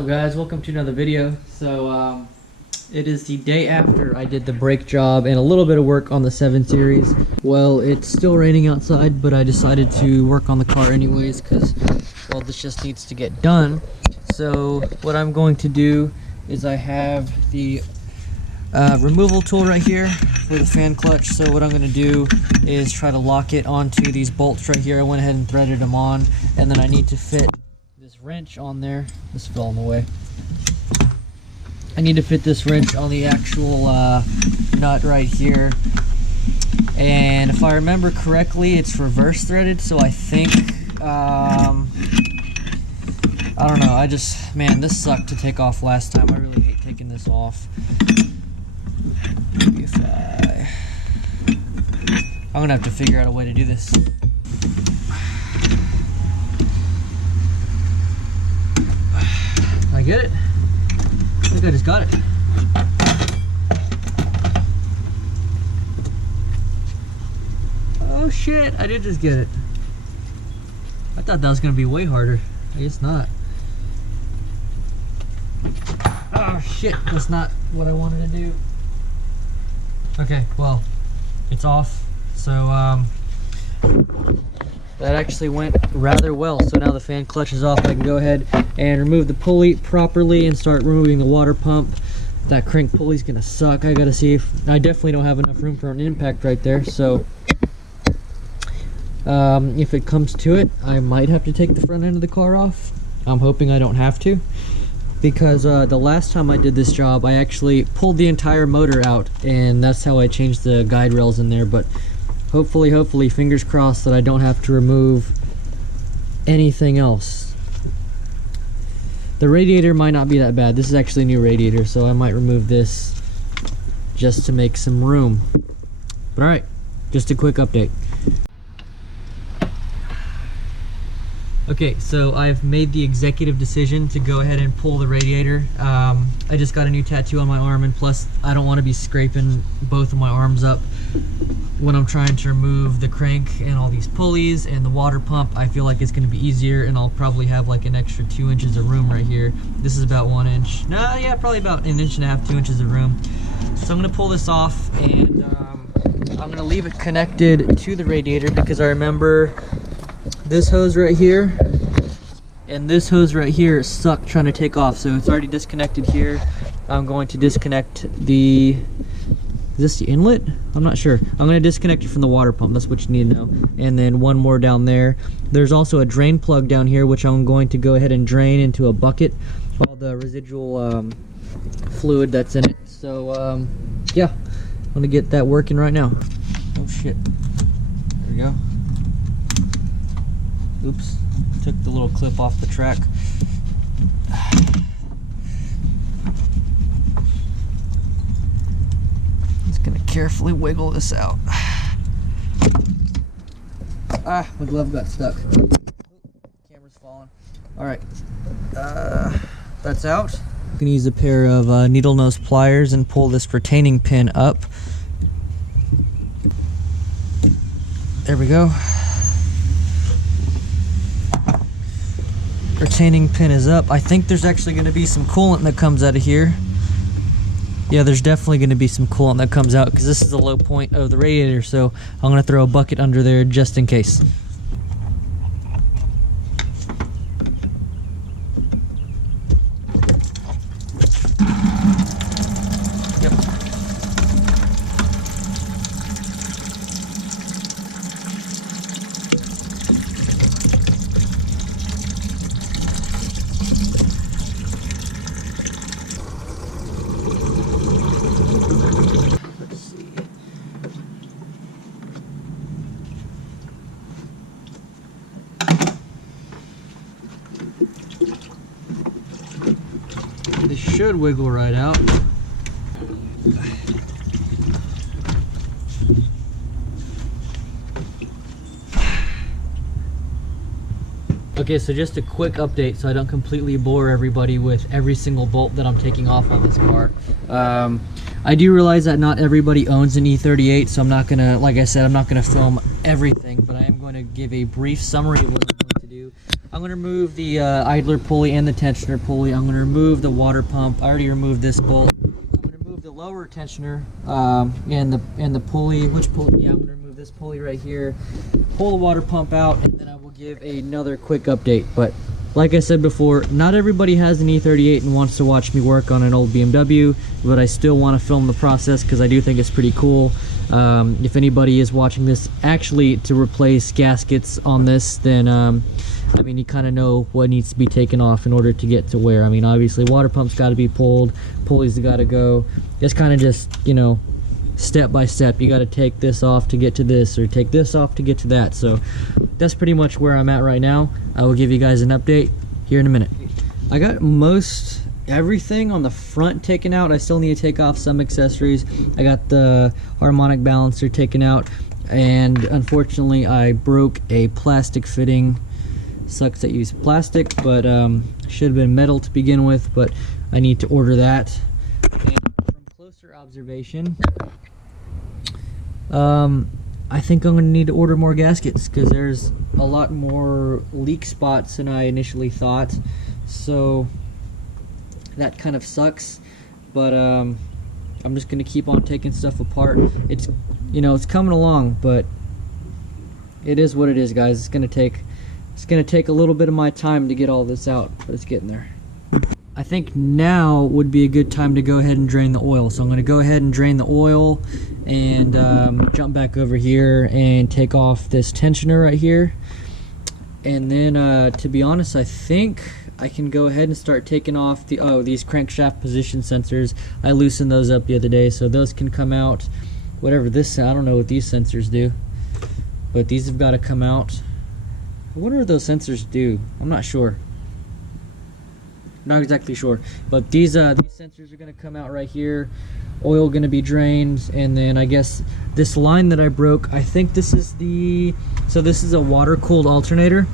up, guys? Welcome to another video. So it is the day after I did the brake job and a little bit of work on the 7 Series. Well, it's still raining outside, but I decided to work on the car anyways because, well, this just needs to get done. So what I'm going to do is I have the removal tool right here for the fan clutch. So what I'm going to do is try to lock it onto these bolts right here. I went ahead and threaded them on, and then I need to fit this wrench on there. This fell in the way. I need to fit this wrench on the actual nut right here, and if I remember correctly, it's reverse threaded, so I think I don't know, man, this sucked to take off last time. I really hate taking this off. Maybe if I'm gonna have to figure out a way to do this. I get it. I think I just got it. Oh shit, I did just get it. I thought that was gonna be way harder. I guess not. Oh shit, that's not what I wanted to do. Okay, well, it's off. So that actually went rather well. So now the fan clutch is off. I can go ahead and remove the pulley properly and start removing the water pump. That crank pulley's gonna suck. I gotta see if I definitely don't have enough room for an impact right there. So if it comes to it, I might have to take the front end of the car off. I'm hoping I don't have to, because the last time I did this job, I actually pulled the entire motor out, and that's how I changed the guide rails in there. But hopefully, fingers crossed that I don't have to remove anything else. The radiator might not be that bad. This is actually a new radiator, so I might remove this just to make some room. But alright, just a quick update. Okay, so I've made the executive decision to go ahead and pull the radiator. I just got a new tattoo on my arm, and plus I don't want to be scraping both of my arms up when I'm trying to remove the crank and all these pulleys and the water pump. I feel like it's going to be easier, and I'll probably have like an extra 2 inches of room right here. This is about 1 inch. No, yeah, probably about 1.5 inches, 2 inches of room. So I'm going to pull this off, and I'm going to leave it connected to the radiator, because I remember this hose right here and this hose right here sucked trying to take off, so it's already disconnected here. I'm going to disconnect the, is this the inlet? I'm not sure. I'm going to disconnect it from the water pump. That's what you need to know. And then one more down there. There's also a drain plug down here, which I'm going to go ahead and drain into a bucket, all the residual fluid that's in it. So yeah, I'm going to get that working right now. Oh shit, there we go. Oops, took the little clip off the track. Just gonna carefully wiggle this out. Ah, my glove got stuck. Camera's falling. Alright, that's out. You can use a pair of needle nose pliers and pull this retaining pin up. There we go. Retaining pin is up. I think there's actually going to be some coolant that comes out of here. Yeah, there's definitely going to be some coolant that comes out, because this is the low point of the radiator, so I'm going to throw a bucket under there just in case. Yep. This should wiggle right out. Okay, so just a quick update so I don't completely bore everybody with every single bolt that I'm taking off on this car. I do realize that not everybody owns an E38, so I'm not gonna, like I said, I'm not gonna film everything, but I am going to give a brief summary of what I'm going to do. I'm gonna remove the idler pulley and the tensioner pulley. I'm gonna remove the water pump. I already removed this bolt. I'm gonna remove the lower tensioner and the pulley. Which pulley? Yeah, I'm gonna remove this pulley right here. Pull the water pump out, and then I will give another quick update. But like I said before, not everybody has an E38 and wants to watch me work on an old BMW, but I still want to film the process because I do think it's pretty cool. If anybody is watching this actually to replace gaskets on this, then I mean, you kind of know what needs to be taken off in order to get to where. I mean, obviously water pump's got to be pulled, pulleys got to go. It's kind of just, you know, step by step. You got to take this off to get to this, or take this off to get to that. So that's pretty much where I'm at right now. I will give you guys an update here in a minute. I got most everything on the front taken out. I still need to take off some accessories. I got the harmonic balancer taken out, and unfortunately I broke a plastic fitting. Sucks that you use plastic, but should have been metal to begin with, but I need to order that. And from closer observation, I think I'm going to need to order more gaskets because there's a lot more leak spots than I initially thought. So that kind of sucks, but I'm just going to keep on taking stuff apart. It's, you know, it's coming along, but it is what it is, guys. It's going to take a little bit of my time to get all this out, but it's getting there. I think now would be a good time to go ahead and drain the oil. So I'm going to go ahead and drain the oil and jump back over here and take off this tensioner right here. And then to be honest, I think I can go ahead and start taking off these crankshaft position sensors. I loosened those up the other day, so those can come out. Whatever this, I don't know what these sensors do, but these have got to come out. What do those sensors do? I'm not sure. Not exactly sure. But these sensors are going to come out right here. Oil going to be drained, and then I guess this line that I broke, I think this is this is a water-cooled alternator.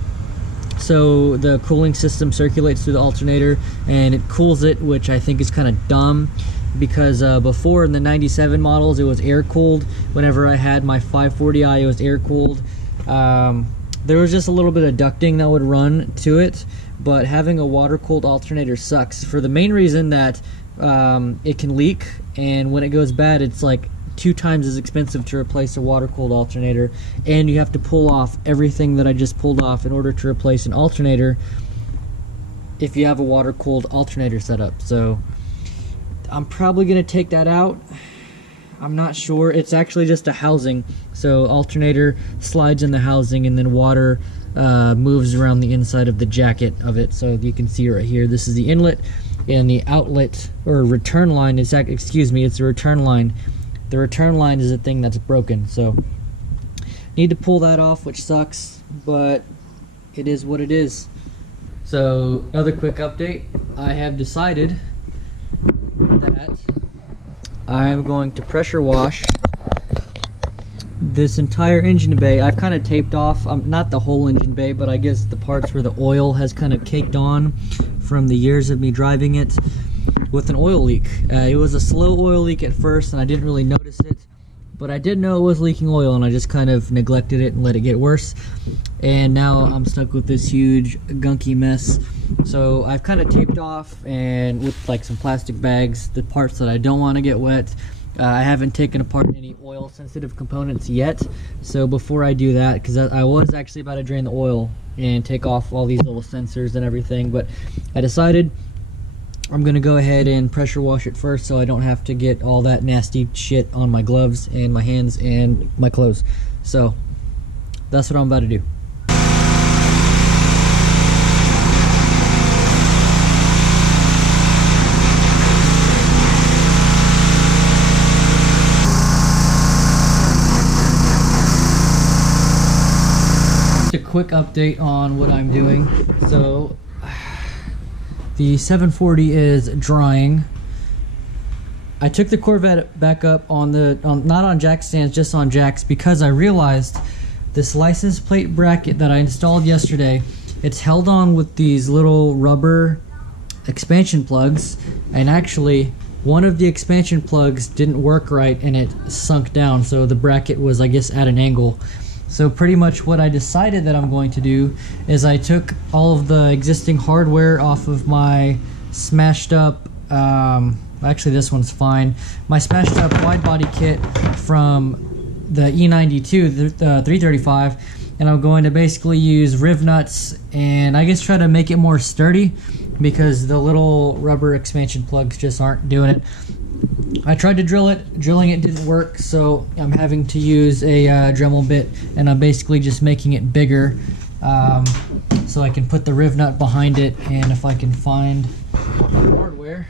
So the cooling system circulates through the alternator and it cools it, which I think is kind of dumb because before in the 97 models it was air-cooled. Whenever I had my 540i, it was air-cooled. There was just a little bit of ducting that would run to it, but having a water-cooled alternator sucks for the main reason that it can leak, and when it goes bad, it's like 2 times as expensive to replace a water-cooled alternator, and you have to pull off everything that I just pulled off in order to replace an alternator if you have a water-cooled alternator setup. So I'm probably going to take that out. I'm not sure. It's actually just a housing, so alternator slides in the housing and then water moves around the inside of the jacket of it. So you can see right here, this is the inlet, and the outlet or return line is, excuse me, it's the return line. The return line is the thing that's broken, so need to pull that off, which sucks, but it is what it is. So another quick update, I have decided that I'm going to pressure wash this entire engine bay. I've kind of taped off, not the whole engine bay, but I guess the parts where the oil has kind of caked on from the years of me driving it with an oil leak. It was a slow oil leak at first and I didn't really notice it, but I did know it was leaking oil and I just kind of neglected it and let it get worse. And now I'm stuck with this huge gunky mess. So I've kind of taped off, and with like some plastic bags, the parts that I don't want to get wet. I haven't taken apart any oil sensitive components yet, so before I do that, because I was actually about to drain the oil and take off all these little sensors and everything, but I decided I'm gonna go ahead and pressure wash it first so I don't have to get all that nasty shit on my gloves and my hands and my clothes. So that's what I'm about to do. A quick update on what I'm doing. So the 740 is drying. I took the Corvette back up on not on jack stands, just on jacks, because I realized this license plate bracket that I installed yesterday, it's held on with these little rubber expansion plugs, and actually one of the expansion plugs didn't work right and it sunk down, so the bracket was, I guess, at an angle. So pretty much what I decided that I'm going to do is I took all of the existing hardware off of my smashed up, actually this one's fine, my smashed up wide body kit from the E92, the 335, and I'm going to basically use riv nuts and I guess try to make it more sturdy because the little rubber expansion plugs just aren't doing it. I tried to drill it, drilling it didn't work, so I'm having to use a Dremel bit, and I'm basically just making it bigger so I can put the riv nut behind it. And if I can find the hardware,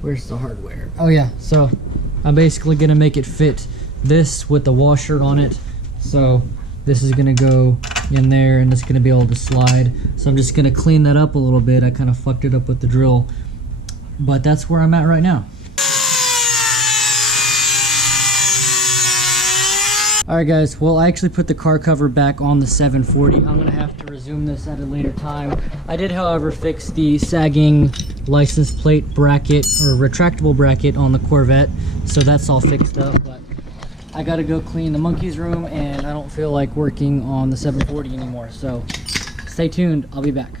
where's the hardware? Oh yeah, so I'm basically gonna make it fit this with the washer on it. So this is gonna go in there and it's gonna be able to slide. So I'm just gonna clean that up a little bit. I kind of fucked it up with the drill, but that's where I'm at right now. Alright guys, well I actually put the car cover back on the 740. I'm going to have to resume this at a later time. I did however fix the sagging license plate bracket or retractable bracket on the Corvette, so that's all fixed up, but I got to go clean the monkey's room and I don't feel like working on the 740 anymore, so stay tuned, I'll be back.